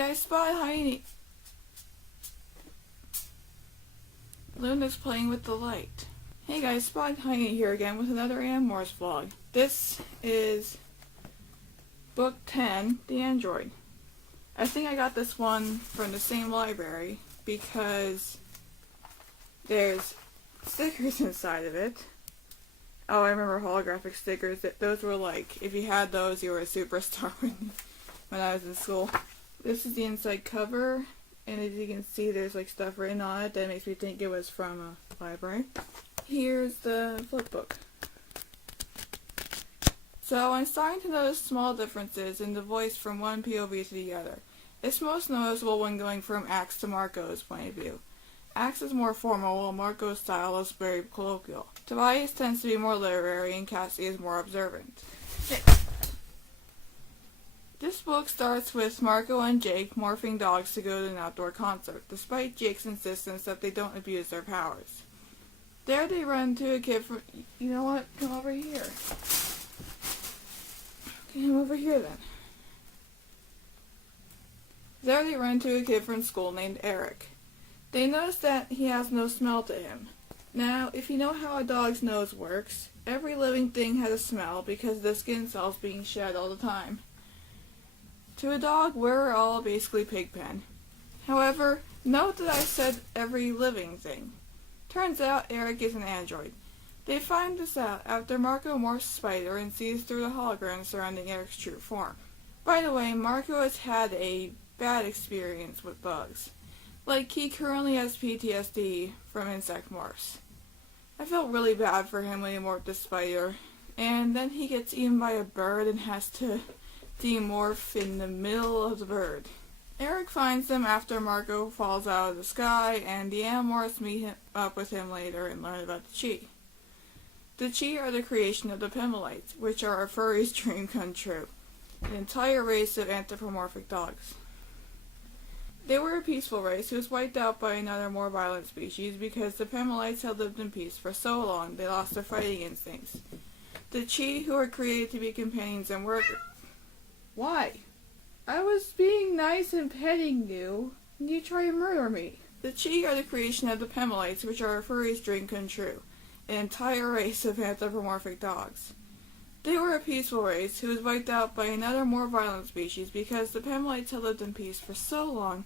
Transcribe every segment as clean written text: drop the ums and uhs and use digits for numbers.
guys, Spot Heiny. Luna's playing with the light. Hey guys, Spot Heiny here again with another Animorphs vlog. This is book 10, The Android. I think I got this one from the same library because there's stickers inside of it. Oh, I remember holographic stickers. Those were like, if you had those, you were a superstar when I was in school. This is the inside cover, and as you can see, there's like stuff written on it that makes me think it was from a library. Here's the flipbook. So I'm starting to notice small differences in the voice from one POV to the other. It's most noticeable when going from Axe to Marco's point of view. Axe is more formal, while Marco's style is very colloquial. Tobias tends to be more literary, and Cassie is more observant. This book starts with Marco and Jake morphing dogs to go to an outdoor concert, despite Jake's insistence that they don't abuse their powers. There they run into a kid from... You know what? Come over here. Come over here then. There they run into a kid from school named Eric. They notice that he has no smell to him. Now, if you know how a dog's nose works, every living thing has a smell because of the skin cells being shed all the time. To a dog, we're all basically Pigpen. However, note that I said every living thing. Turns out Eric is an android. They find this out after Marco morphs Spider and sees through the hologram surrounding Eric's true form. By the way, Marco has had a bad experience with bugs. Like, he currently has PTSD from insect morphs. I felt really bad for him when he morphed the spider, and then he gets eaten by a bird and has to demorph in the middle of the bird. Eric finds them after Marco falls out of the sky, and the Animorphs meet up with him later and learn about the Chee. The Chee are the creation of the Pimelites, which are a furry's dream come true, an entire race of anthropomorphic dogs. They were a peaceful race who was wiped out by another more violent species because the Pimelites had lived in peace for so long they lost their fighting instincts. The Chee, who were created to be companions and workers... Why? I was being nice and petting you, and you try to murder me. The Chee are the creation of the Pimelites, which are a furry's dream come true, an entire race of anthropomorphic dogs. They were a peaceful race who was wiped out by another more violent species because the Pimelites had lived in peace for so long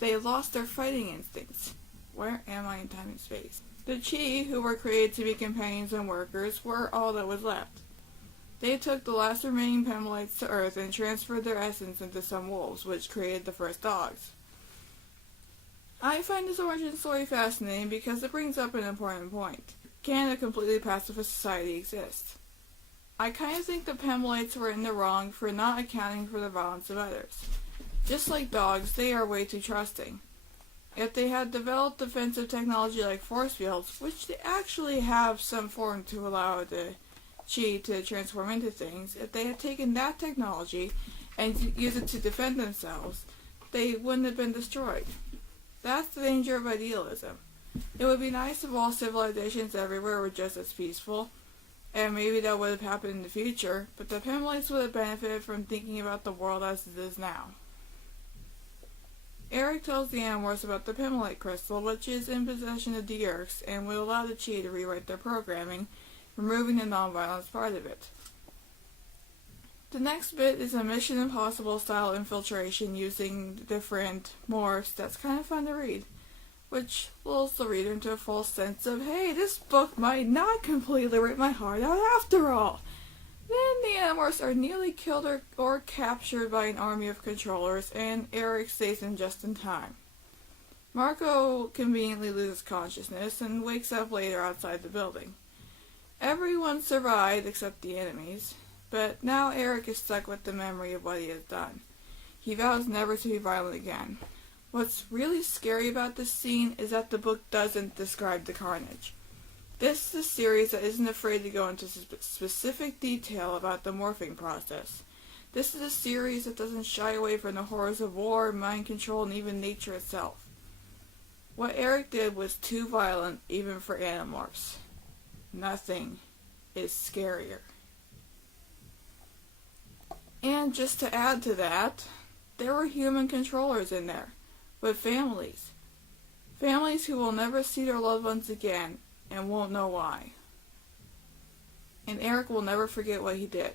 they lost their fighting instincts. Where am I in time and space? The Chee, who were created to be companions and workers, were all that was left. They took the last remaining Pimelites to Earth and transferred their essence into some wolves, which created the first dogs. I find this origin story fascinating because it brings up an important point. Can a completely pacifist society exist? I kind of think the Pimelites were in the wrong for not accounting for the violence of others. Just like dogs, they are way too trusting. If they had developed defensive technology like force fields, which they actually have some form to allow the Chee to transform into things, if they had taken that technology and used it to defend themselves, they wouldn't have been destroyed. That's the danger of idealism. It would be nice if all civilizations everywhere were just as peaceful, and maybe that would have happened in the future, but the Pimelites would have benefited from thinking about the world as it is now. Eric tells the Animorphs about the Pimelite crystal, which is in possession of the Yeerks, and would allow the Chee to rewrite their programming, removing the non-violence part of it. The next bit is a Mission Impossible style infiltration using different morphs that's kind of fun to read, which lulls the reader into a false sense of, hey, this book might not completely rip my heart out after all. Then the Animorphs are nearly killed or captured by an army of controllers, and Eric saves them just in time. Marco conveniently loses consciousness and wakes up later outside the building. Everyone survived except the enemies, but now Eric is stuck with the memory of what he has done. He vows never to be violent again. What's really scary about this scene is that the book doesn't describe the carnage. This is a series that isn't afraid to go into specific detail about the morphing process. This is a series that doesn't shy away from the horrors of war, mind control, and even nature itself. What Eric did was too violent even for Animorphs. Nothing is scarier. And just to add to that, There were human controllers in there, with families. Families who will never see their loved ones again and won't know why. And Eric will never forget what he did.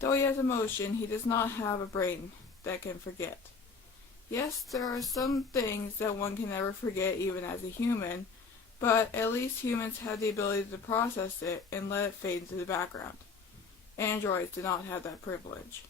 Though he has emotion, he does not have a brain that can forget. Yes, there are some things that one can never forget even as a human, but at least humans have the ability to process it and let it fade into the background. Androids do not have that privilege.